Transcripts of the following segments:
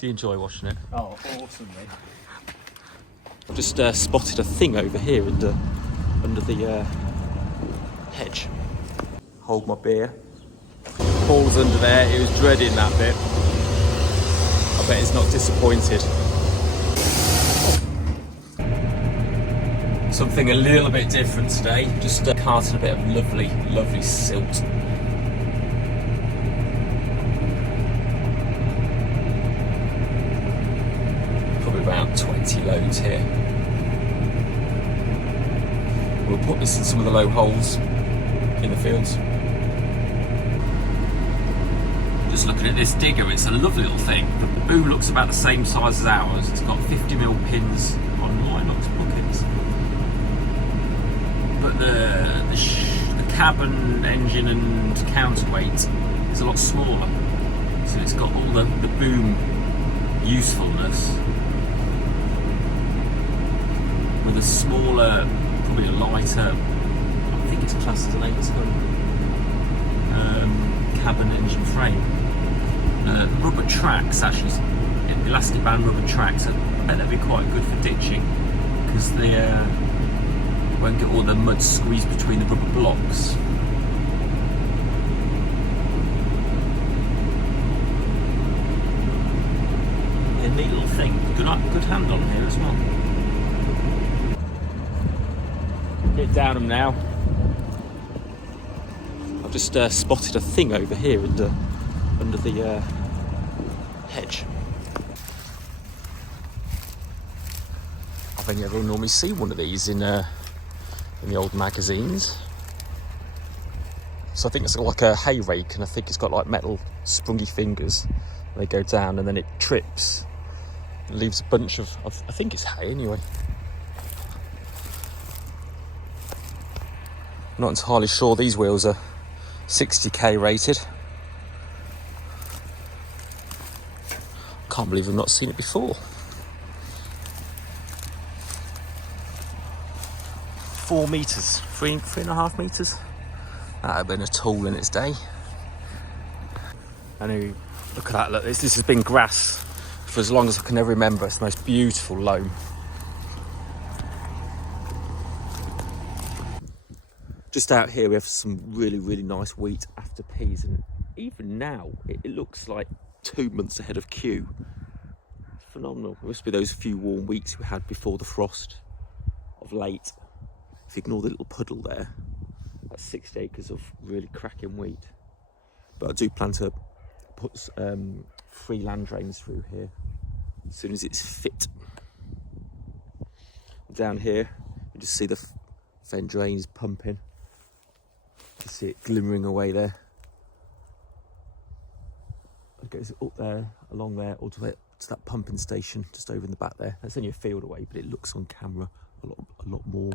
Do you enjoy washing it? Oh, awesome, mate. I've just spotted a thing over here under the hedge. Hold my beer. Paul's under there, he was dreading that bit. I bet he's not disappointed. Something a little bit different today, just carting a bit of lovely silt. Probably about 20 loads here. We'll put this in some of the low holes in the fields. Just looking at this digger, it's a lovely little thing. The boom looks about the same size as ours. It's got 50mm pins on Linox buckets. But the cabin, engine and counterweight is a lot smaller. So it's got all the boom usefulness with a smaller, probably a lighter, I think it's classed as an 8-ton cabin engine frame. Rubber tracks, actually, elastic band rubber tracks, I bet they'd be quite good for ditching because they won't get all the mud squeezed between the rubber blocks. A neat little thing. Good hand on here as well. Get down them now. I've just spotted a thing over here under the hedge. I've only ever normally seen one of these in the old magazines. So I think it's like a hay rake, and I think it's got like metal sprungy fingers. They go down and then it trips. It leaves a bunch of I think it's hay anyway. I'm not entirely sure. These wheels are 60k rated. Can't believe I've not seen it before. 4 metres, 3.5 metres. That would have been a tool in its day. And look at that, look, this has been grass for as long as I can ever remember. It's the most beautiful loam. Just out here we have some really nice wheat after peas, and even now it looks like 2 months ahead of Q. Phenomenal. It must be those few warm weeks we had before the frost of late. If you ignore the little puddle there, that's 60 acres of really cracking wheat. But I do plan to put 3 land drains through here as soon as it's fit. Down here, you just see the fen drains pumping. You see it glimmering away there. It goes up there, along there, all the way to that pumping station just over in the back there. That's only a field away, but it looks on camera a lot more.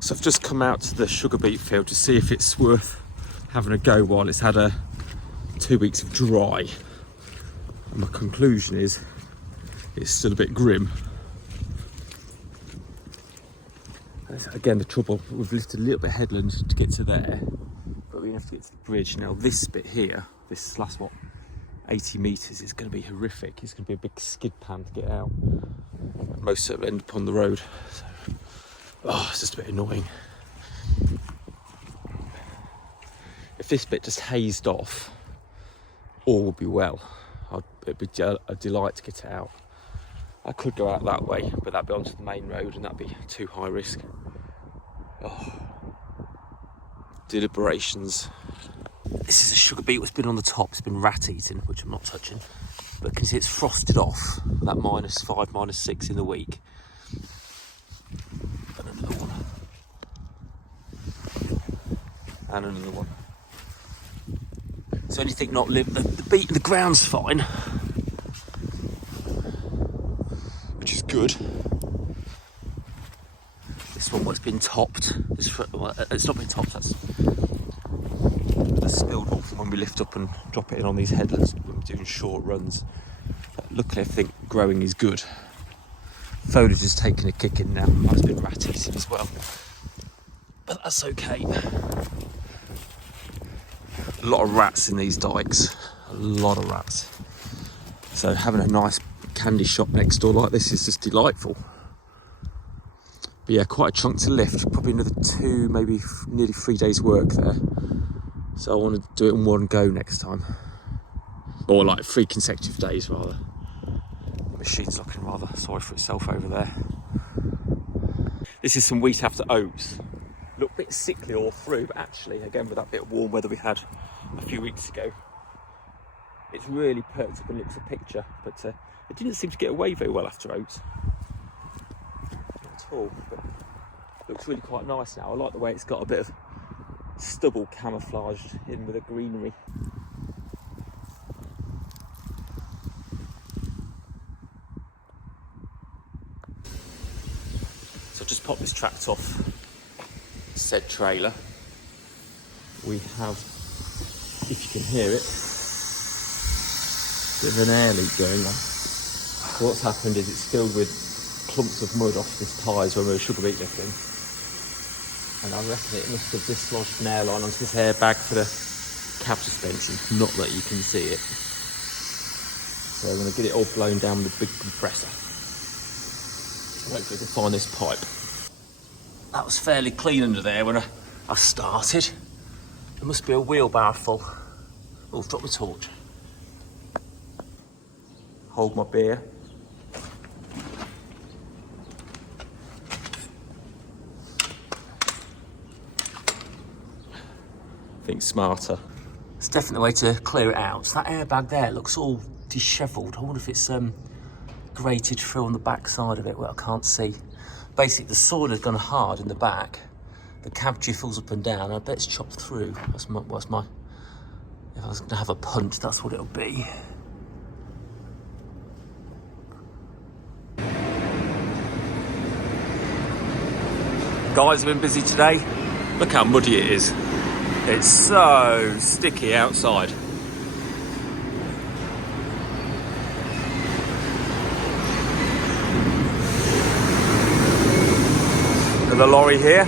So I've just come out to the sugar beet field to see if it's worth having a go while it's had 2 weeks of dry. And my conclusion is it's still a bit grim. Again, the trouble, we've lifted a little bit headland to get to there, but we have to get to the bridge. Now this bit here, this last 80 metres, is going to be horrific. It's going to be a big skid pan to get out. Most of it will end up on the road. So, it's just a bit annoying. If this bit just hazed off, all would be well. It'd be a delight to get it out. I could go out that way, but that'd be onto the main road and that'd be too high risk. Deliberations. This is a sugar beet that's been on the top. It's been rat eaten, which I'm not touching. But you can see it's frosted off, that -5, -6 in the week. And another one. And another one. So anything not live, the beet in the ground's fine, which is good. This one, what's been topped, it's not been topped, that's spilled off when we lift up and drop it in on these headlands when we're doing short runs. Luckily, I think growing is good. Foliage is taking a kick in now. That's been rat eating as well, but that's okay. A lot of rats in these dikes, a lot of rats. So having a nice candy shop next door like this is just delightful. But yeah, quite a chunk to lift, probably another 2, maybe nearly 3 days work there. So I want to do it in one go next time. Or like 3 consecutive days rather. The machine's looking rather sorry for itself over there. This is some wheat after oats. Looked a bit sickly all through, but actually, again with that bit of warm weather we had a few weeks ago, it's really perked up and looks a picture, but it didn't seem to get away very well after oats. Not at all, but it looks really quite nice now. I like the way it's got a bit of stubble camouflaged in with the greenery. So I've just popped this tract off said trailer. We have, if you can hear it, a bit of an air leak going on. So what's happened is it's filled with clumps of mud off this ties when we were sugar beet lifting. And I reckon it must have dislodged an airline onto this airbag for the cab suspension. Not that you can see it. So I'm going to get it all blown down with a big compressor. Hopefully we can find this pipe. That was fairly clean under there when I started. There must be a wheelbarrow full. Oh, drop my torch. Hold my beer. Think smarter. It's definitely a way to clear it out. So that airbag there looks all dishevelled. I wonder if it's grated through on the back side of it where I can't see. Basically, the soil has gone hard in the back. The cab jiffles up and down. I bet it's chopped through. That's my. If I was going to have a punt, that's what it'll be. Guys have been busy today. Look how muddy it is. It's so sticky outside. The lorry here.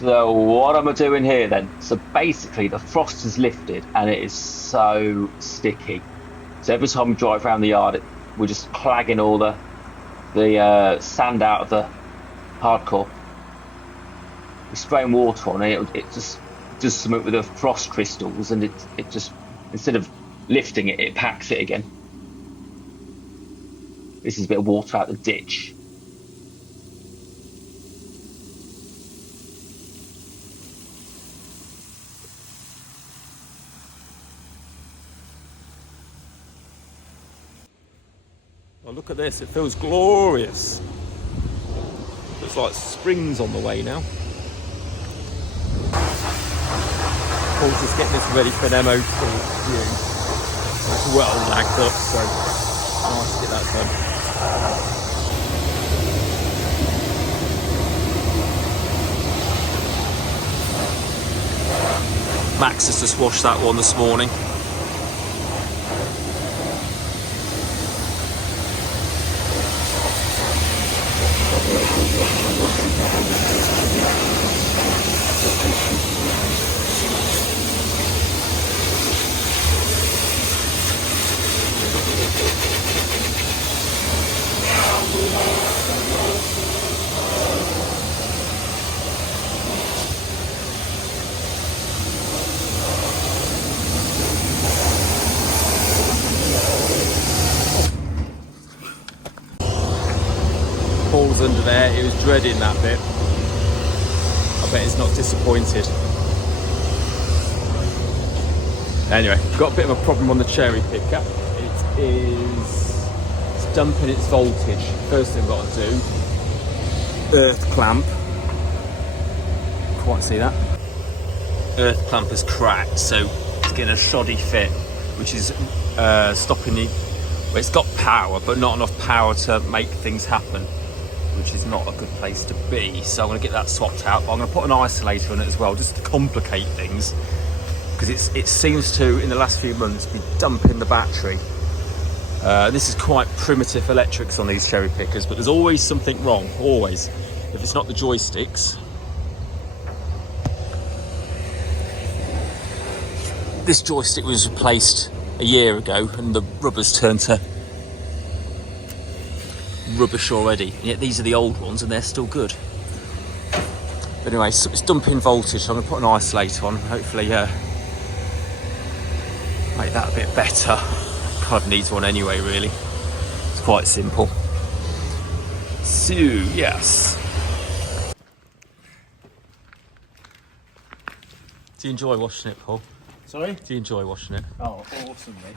So what am I doing here then? So basically the frost has lifted and it is so sticky. So every time we drive around the yard, we're just clagging all the sand out of the hardcore. We're spraying water on it. It just does something with the frost crystals, and it just, instead of lifting it, it packs it again. This is a bit of water out the ditch. Oh, look at this, it feels glorious. Looks like spring's on the way now. Paul's just getting this ready for an MOT review. It's well lagged up, so nice to get that done. Max has just washed that one this morning. Paul's under there, he was dreading that bit. I bet he's not disappointed. Anyway, got a bit of a problem on the cherry picker. It's dumping its voltage. First thing I've got to do, earth clamp. quite see that. Earth clamper's cracked, so it's getting a shoddy fit, which is stopping the... Well, it's got power, but not enough power to make things happen, which is not a good place to be. So I'm going to get that swapped out. But I'm going to put an isolator on it as well, just to complicate things, because it seems to, in the last few months, be dumping the battery. This is quite primitive electrics on these cherry pickers, but there's always something wrong, always. If it's not the joysticks. This joystick was replaced a year ago and the rubbers turned to rubbish already. And yet these are the old ones and they're still good. But anyway, so it's dumping voltage, so I'm going to put an isolator on, hopefully make that a bit better. Kind of needs one anyway, really. It's quite simple. So, yes. Do you enjoy washing it, Paul? Sorry? Do you enjoy washing it? Oh, awesome, mate.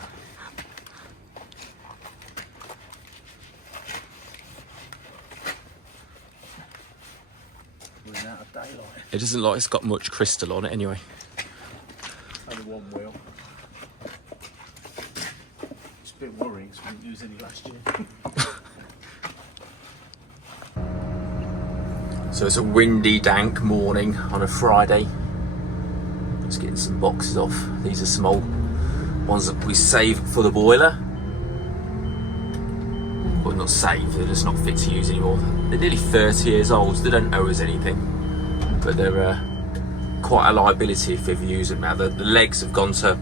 We're out of daylight. It doesn't like it's got much crystal on it anyway. Only one wheel. It's a bit worrying, so we didn't use any last year. So it's a windy, dank morning on a Friday. Just getting some boxes off. These are some old ones that we saved for the boiler. Well, not saved, they're just not fit to use anymore. They're nearly 30 years old, so they don't owe us anything. But they're quite a liability if you ever use them now. The legs have gone to,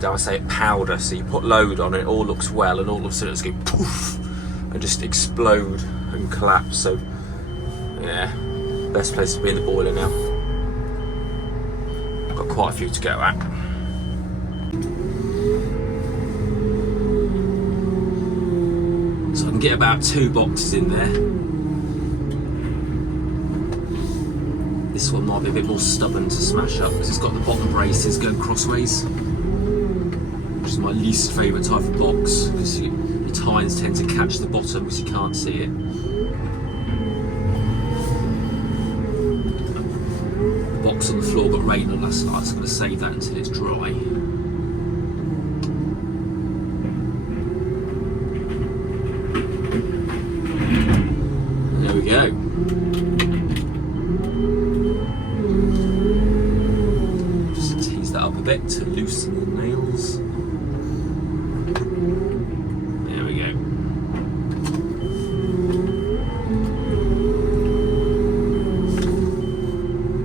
dare I say it, powder. So you put load on it, it all looks well, and all of a sudden it's going poof and just explode and collapse. So yeah, best place to be in the boiler now. Got quite a few to go at. So I can get about 2 boxes in there. This one might be a bit more stubborn to smash up because it's got the bottom braces going crossways, which is my least favourite type of box because your tines tend to catch the bottom because you can't see it. On the floor got rain on last night, so I'm going to save that until it's dry. There we go. Just tease that up a bit to loosen the nails.